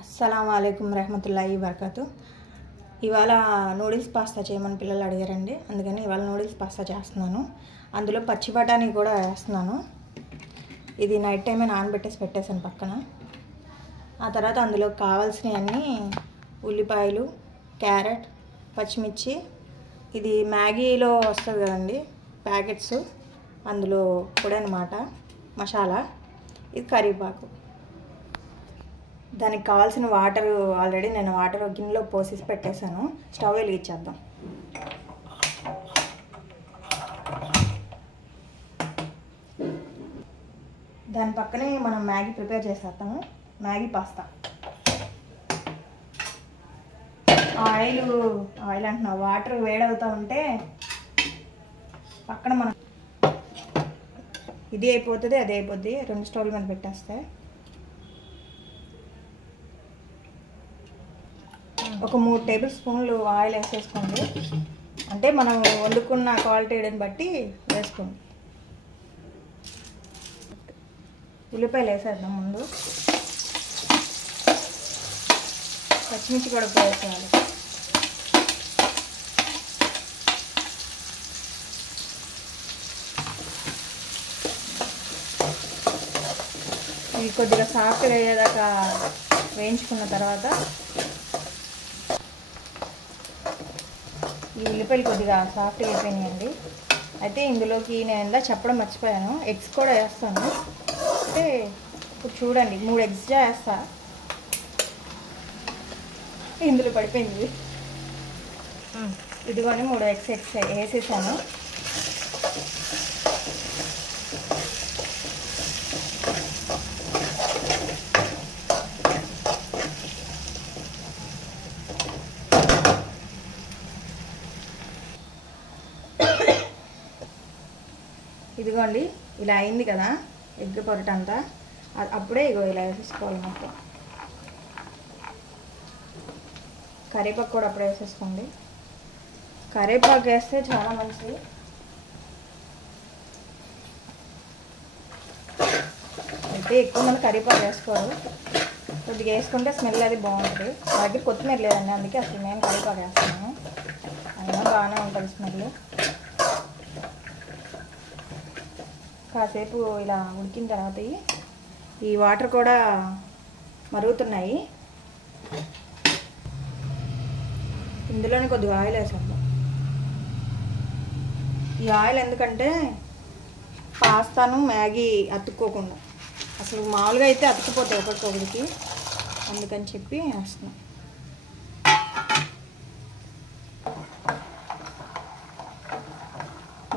అస్సలాము అలైకుం రహమతుల్లాహి వబరకాతు. ఇవాళ noodles pasta చేయమని పిల్లలు అడిగారండి, అందుకని ఇవాళ నూడిల్స్ పాస్తా చేస్తున్నాను. అందులో పచ్చి బఠానీ కూడా వేస్తున్నాను. ఇది నైట్ టైమే నానబెట్టేసి పెట్టేసాను పక్కన. ఆ తర్వాత అందులో కావాల్సినవన్నీ ఉల్లిపాయలు, క్యారెట్, పచ్చిమిర్చి, ఇది మ్యాగీలో వస్తుంది కదండి ప్యాకెట్స్, అందులో పొడి అన్నమాట మసాలా, ఇది కరివేపాకు. దానికి కావాల్సిన వాటర్ ఆల్రెడీ నేను వాటర్ గిన్నెలో పోసేసి పెట్టేశాను. స్టవ్ వెలిగించేద్దాం. దాని పక్కనే మనం మ్యాగీ ప్రిపేర్ చేసేద్దాము. Maggi pasta. ఆయిల్ అంటున్నా, వాటర్ వేడవుతూ ఉంటే పక్కన మనం ఇది అయిపోతుంది, అది అయిపోద్ది. 2 స్టవ్ల మీద పెట్టేస్తే ఒక 3 టేబుల్ స్పూన్లు ఆయిల్ వేసేసుకోండి. అంటే మనం వండుకున్న క్వాలిటీని బట్టి వేసుకోండి. ఉల్లిపాయలు వేసేద్దాం ముందు. పచ్చిమిర్చి కూడా వేసేయాలి. ఇవి కొద్దిగా సాఫ్ట్గా అయ్యేదాకా వేయించుకున్న తర్వాత ఈ ఉల్లిపాయలు కొద్దిగా సాఫ్ట్గా అయిపోయినాయండి. అయితే ఇందులోకి నేను ఎలా చెప్పడం మర్చిపోయాను, ఎగ్స్ కూడా వేస్తాను. అంటే ఇప్పుడు చూడండి, 3 ఎగ్స్ వేస్తా. ఇందులో పడిపోయింది. ఇదిగోని 3 ఎగ్స్ వేసేసాను. ఇదిగోండి ఇలా అయింది కదా ఎగ్ పొరట అంతా. అప్పుడే ఇగో ఇలా వేసేసుకోవాలి మొత్తం. కరివేపాకు కూడా అప్పుడే వేసేసుకోండి. కరివేపాకు వేస్తే చాలా మంచిది. అయితే ఎక్కువ మంది కరివేపాకు వేసుకోరు, కొద్దిగా వేసుకుంటే స్మెల్ అది బాగుంటుంది. నా దగ్గర కొత్తిమీర లేదండి, అందుకే అసలు నేను కరివేపాకు వేస్తాను. అయినా బాగానే ఉంటుంది స్మెల్. కాసేపు ఇలా ఉడికిన తర్వాత ఈ వాటర్ కూడా మరుగుతున్నాయి. ఇందులోనే కొద్దిగా ఆయిల్ వేసేద్దాం. ఈ ఆయిల్ ఎందుకంటే పాస్తాను మ్యాగీ అతుక్కోకుండా, అసలు మామూలుగా అయితే అతుక్కుపోతాయి ఒకరికొకరికి, అందుకని చెప్పి వేస్తున్నాం.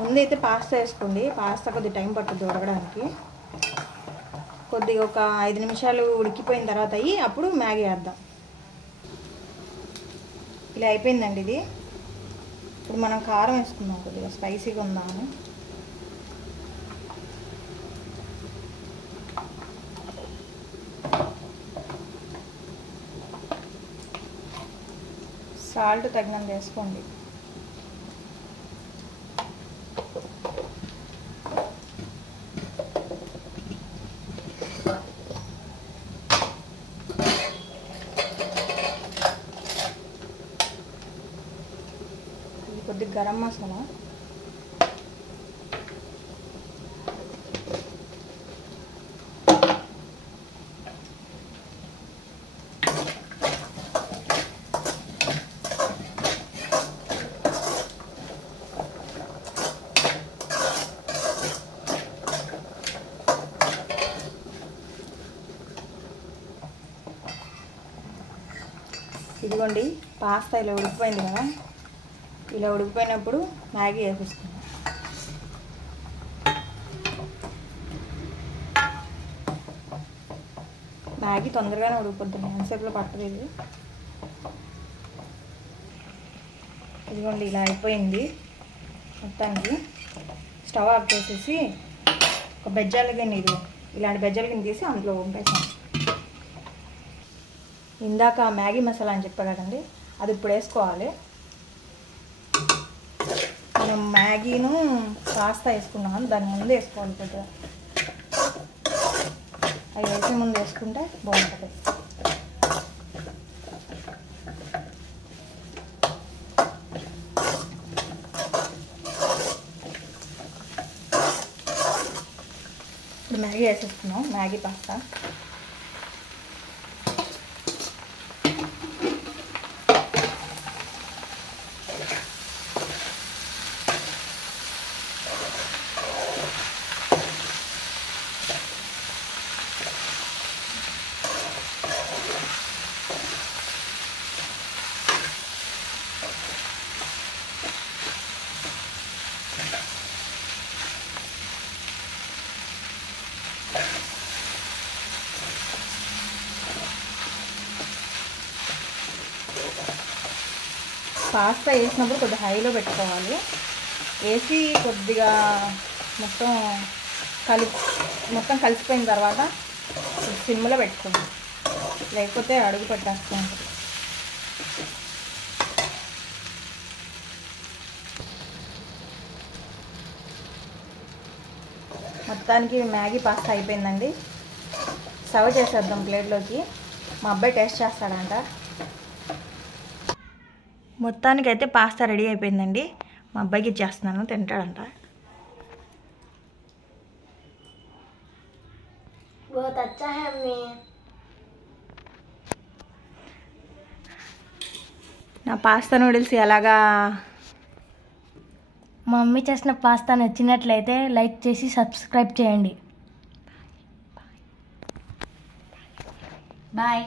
ముందైతే పాస్తా వేసుకోండి. పాస్తా కొద్దిగా టైం పట్టుద్ది ఉడకడానికి. కొద్దిగా ఒక 5 నిమిషాలు ఉడికిపోయిన తర్వాత అప్పుడు మ్యాగీ వేద్దాం. ఇలా అయిపోయిందండి ఇది. ఇప్పుడు మనం కారం వేసుకుందాం, కొద్దిగా స్పైసీగా ఉందాము. సాల్ట్ తగినంత వేసుకోండి. కొద్దిగా గరం మసాలా, ఇదిగోండి పాస్తా ఇలా ఉడికిపోయింది కదా. ఇలా ఉడికిపోయినప్పుడు మ్యాగీ వేసేసుకుందాం. మ్యాగీ తొందరగానే ఉడికిపోతుంది, ఎంతసేపులో పట్టదు ఇది. ఇదిగోండి ఇలా అయిపోయింది మొత్తానికి. స్టవ్ ఆఫ్ చేసేసి ఒక బెజ్జాల గిన్నె, ఇది ఇలాంటి బెజ్జాల గిన్నె తీసి అందులో పంపేసాను. ఇందాక మ్యాగీ మసాలా అని చెప్పా కదండి, అది ఇప్పుడు వేసుకోవాలి. మనం మ్యాగీను పాస్తా వేసుకున్నాం, దాని ముందు వేసుకోవాలి. కొద్దిగా అవి వేసే ముందు వేసుకుంటే బాగుంటుంది. మ్యాగీ వేసేస్తున్నాం, మ్యాగీ పాస్తా. పాస్తా వేసినప్పుడు కొద్దిగా హైలో పెట్టుకోవాలి. వేసి కొద్దిగా మొత్తం కలిసిపోయిన తర్వాత సిమ్లో పెట్టుకోండి, లేకపోతే అడుగు పెట్టేస్తూ ఉంటుంది. మొత్తానికి మ్యాగీ పాస్తా అయిపోయిందండి. సర్వ్ చేసేద్దాం ప్లేట్లోకి. మా అబ్బాయి టేస్ట్ చేస్తాడంట. మొత్తానికైతే పాస్తా రెడీ అయిపోయిందండి. మా అబ్బాయికి ఇచ్చేస్తున్నాను, తింటాడంట. నా పాస్తా నూడిల్స్ ఎలాగా మా మమ్మీ చేసిన పాస్తా నచ్చినట్లయితే లైక్ చేసి సబ్స్క్రైబ్ చేయండి. బాయ్.